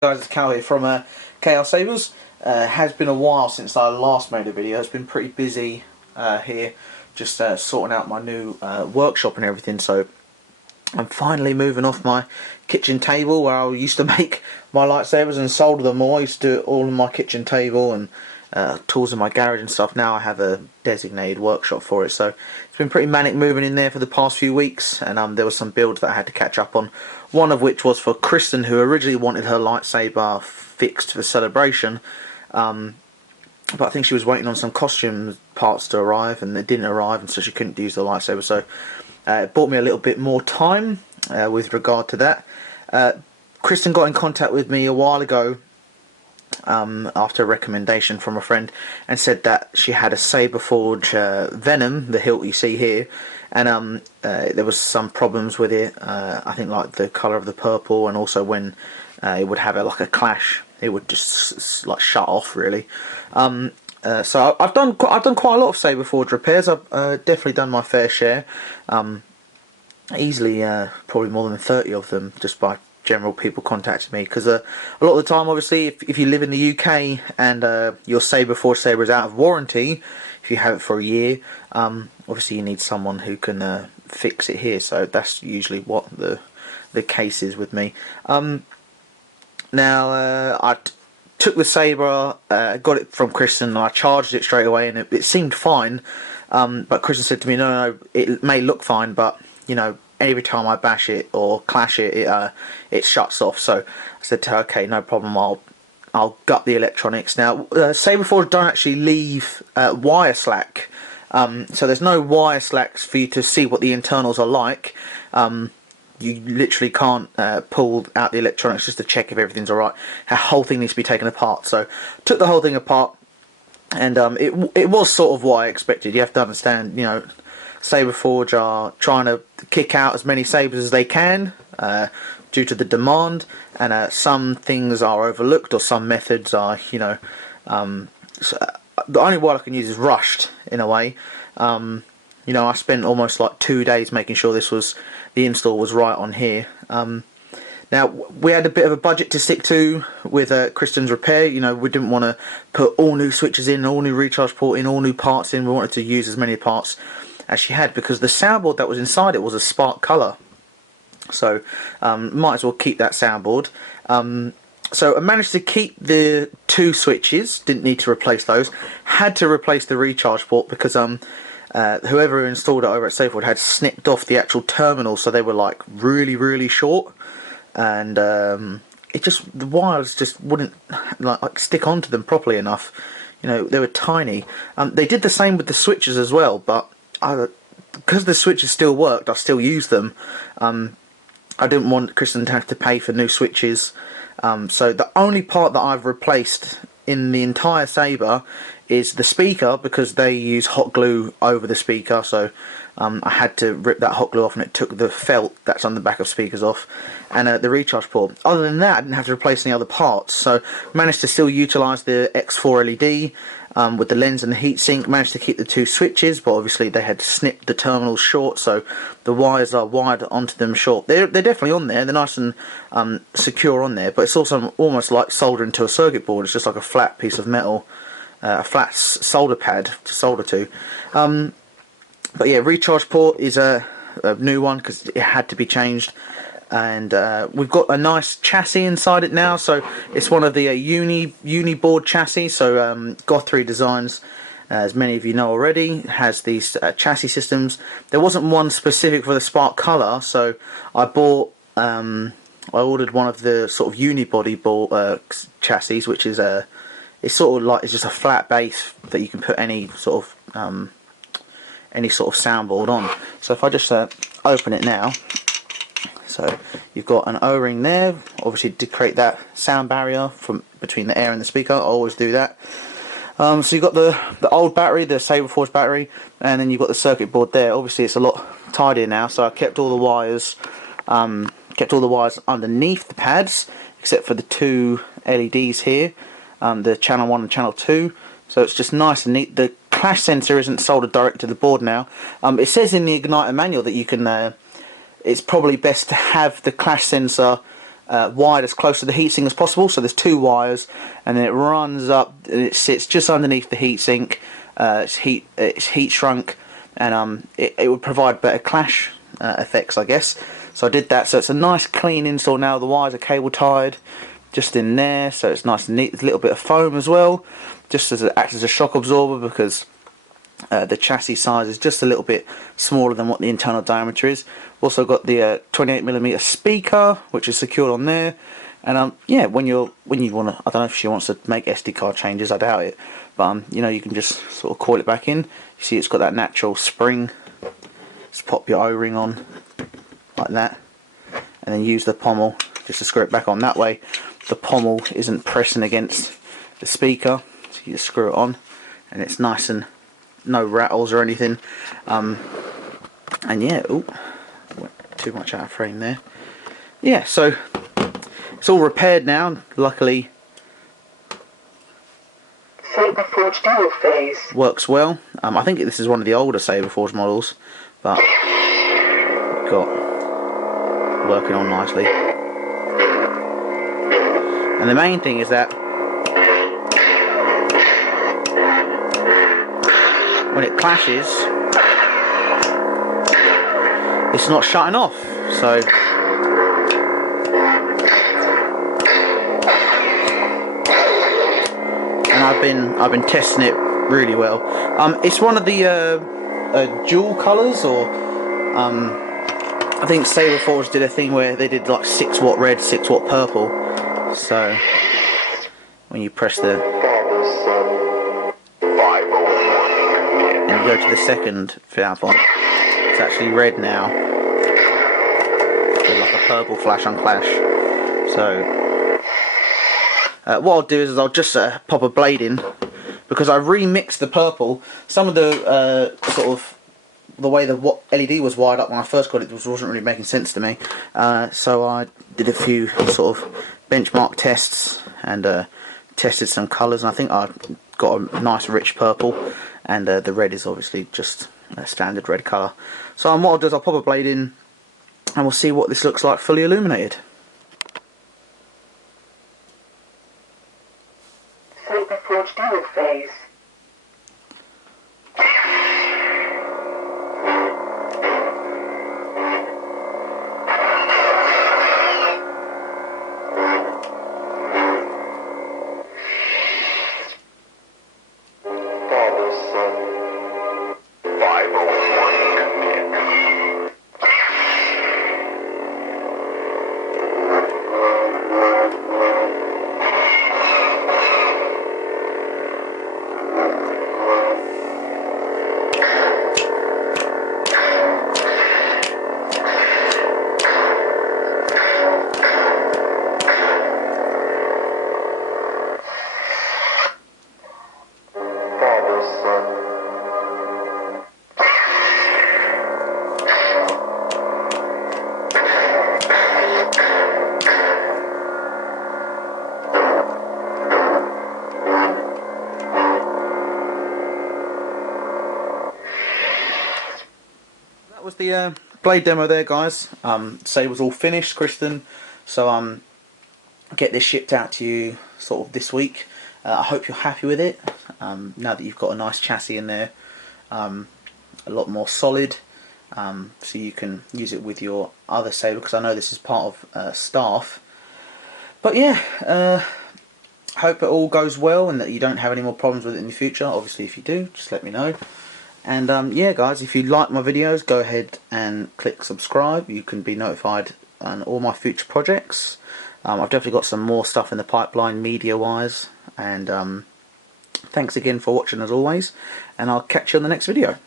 Guys, it's Khal here from Khal Sabers. Has been a while since I last made a video. It's been pretty busy here, just sorting out my new workshop and everything. So I'm finally moving off my kitchen table where I used to make my lightsabers and solder them all. I used to do it all on my kitchen table and tools in my garage and stuff. Now I have a designated workshop for it. So it's been pretty manic moving in there for the past few weeks, and there were some builds that I had to catch up on. One of which was for Kristen, who originally wanted her lightsaber fixed for Celebration, but I think she was waiting on some costume parts to arrive, and they didn't arrive, and so she couldn't use the lightsaber. So it bought me a little bit more time with regard to that. Kristen got in contact with me a while ago after a recommendation from a friend, and said that she had a SaberForge Venom, the hilt you see here, and there was some problems with it. I think like the colour of the purple, and also when it would have like a clash, it would just like shut off really. So I've done quite a lot of SaberForge repairs. I've definitely done my fair share. Easily probably more than 30 of them, just by general people contacting me, because a lot of the time, obviously, if you live in the UK and your SaberForge Saber is out of warranty, if you have it for a year, obviously you need someone who can fix it here. So that's usually what the case is with me. Now I took the Saber, got it from Kristen, and I charged it straight away, and it seemed fine. But Kristen said to me, no, it may look fine, but you know, every time I bash it or clash it, it shuts off. So I said to her, okay, no problem, I'll gut the electronics. Now, SaberForge don't actually leave wire slack, so there's no wire slacks for you to see what the internals are like. You literally can't pull out the electronics just to check if everything's alright. The whole thing needs to be taken apart. So took the whole thing apart, and it was sort of what I expected. You have to understand, you know, SaberForge are trying to kick out as many sabers as they can due to the demand, and some things are overlooked, or some methods are, you know, so the only word I can use is rushed in a way. You know, I spent almost like 2 days making sure the install was right on here. Now, we had a bit of a budget to stick to with Kristen's repair. You know, we didn't want to put all new switches in, all new recharge port in, all new parts in. We wanted to use as many parts as she had, because the soundboard that was inside it was a spark colour. So might as well keep that soundboard. So I managed to keep the 2 switches, didn't need to replace those. Had to replace the recharge port because whoever installed it over at SaberForge had snipped off the actual terminal, so they were like really short, and the wires just wouldn't like stick onto them properly enough. You know, they were tiny. They did the same with the switches as well, but because the switches still worked, I still used them. I didn't want Kristen to have to pay for new switches, so the only part that I've replaced in the entire Saber is the speaker, because they use hot glue over the speaker. So I had to rip that hot glue off, and it took the felt that's on the back of speakers off, and the recharge port. Other than that, I didn't have to replace any other parts, so managed to still utilise the X4 LED with the lens and the heatsink. Managed to keep the 2 switches, but obviously they had snipped the terminals short, so the wires are wired onto them short. They're definitely on there, they're nice and secure on there, but it's also almost like soldering to a circuit board. It's just like a flat piece of metal, a flat solder pad to solder to. But yeah, recharge port is a new one because it had to be changed, and we've got a nice chassis inside it now. So it's one of the uni board chassis. So Goth3 Designs, as many of you know already, has these chassis systems. There wasn't one specific for the Spark colour, so I bought I ordered one of the sort of unibody board chassis, which is it's sort of like, it's just a flat base that you can put any sort of soundboard on. So if I just open it now, so you've got an O-ring there, obviously to create that sound barrier from between the air and the speaker. I always do that. So you've got the old battery, the SaberForge battery, and then you've got the circuit board there. Obviously it's a lot tidier now, so I kept all the wires underneath the pads, except for the 2 LEDs here, the channel 1 and channel 2. So it's just nice and neat. The clash sensor isn't soldered direct to the board now. It says in the Igniter manual that you can. It's probably best to have the clash sensor wired as close to the heatsink as possible. So there's 2 wires, and then it runs up and it sits just underneath the heatsink. It's heat shrunk, and it would provide better clash effects, I guess. So I did that. So it's a nice clean install now. The wires are cable tied just in there, so it's nice and neat. There's a little bit of foam as well, just as it acts as a shock absorber, because the chassis size is just a little bit smaller than what the internal diameter is. Also got the 28mm speaker, which is secured on there. And yeah, when you want to, I don't know if she wants to make SD card changes, I doubt it, but you know, you can just sort of coil it back in. You see, it's got that natural spring. Just pop your O-ring on like that, and then use the pommel just to screw it back on. That way the pommel isn't pressing against the speaker, so you just screw it on, and it's nice and no rattles or anything. And yeah, oh, went too much out of frame there. Yeah, so it's all repaired now, luckily. SaberForge dual phase Works well. I think this is one of the older SaberForge models, but got working on nicely. And the main thing is that when it clashes, it's not shutting off. So and I've been testing it really well. It's one of the dual colours, or I think SaberForge did a thing where they did like 6-watt red, 6-watt purple. So when you press the and you go to the second valve on, it's actually red now with like a purple flash on clash. So what I'll do is I'll just pop a blade in, because I remixed the purple. Some of the sort of the way the LED was wired up when I first got it wasn't really making sense to me. So I did a few sort of benchmark tests and tested some colours, and I think I got a nice rich purple, and the red is obviously just a standard red colour. So what I'll do is I'll pop a blade in and we'll see what this looks like fully illuminated. SaberForge dual phase. Was the blade demo there, guys. Saber's all finished, Kristen, so get this shipped out to you sort of this week. I hope you're happy with it, now that you've got a nice chassis in there, a lot more solid, so you can use it with your other Saber, because I know this is part of staff. But yeah, hope it all goes well and that you don't have any more problems with it in the future. Obviously if you do, just let me know. And yeah, guys, if you like my videos, go ahead and click subscribe. You can be notified on all my future projects. I've definitely got some more stuff in the pipeline media wise, and thanks again for watching as always, and I'll catch you on the next video.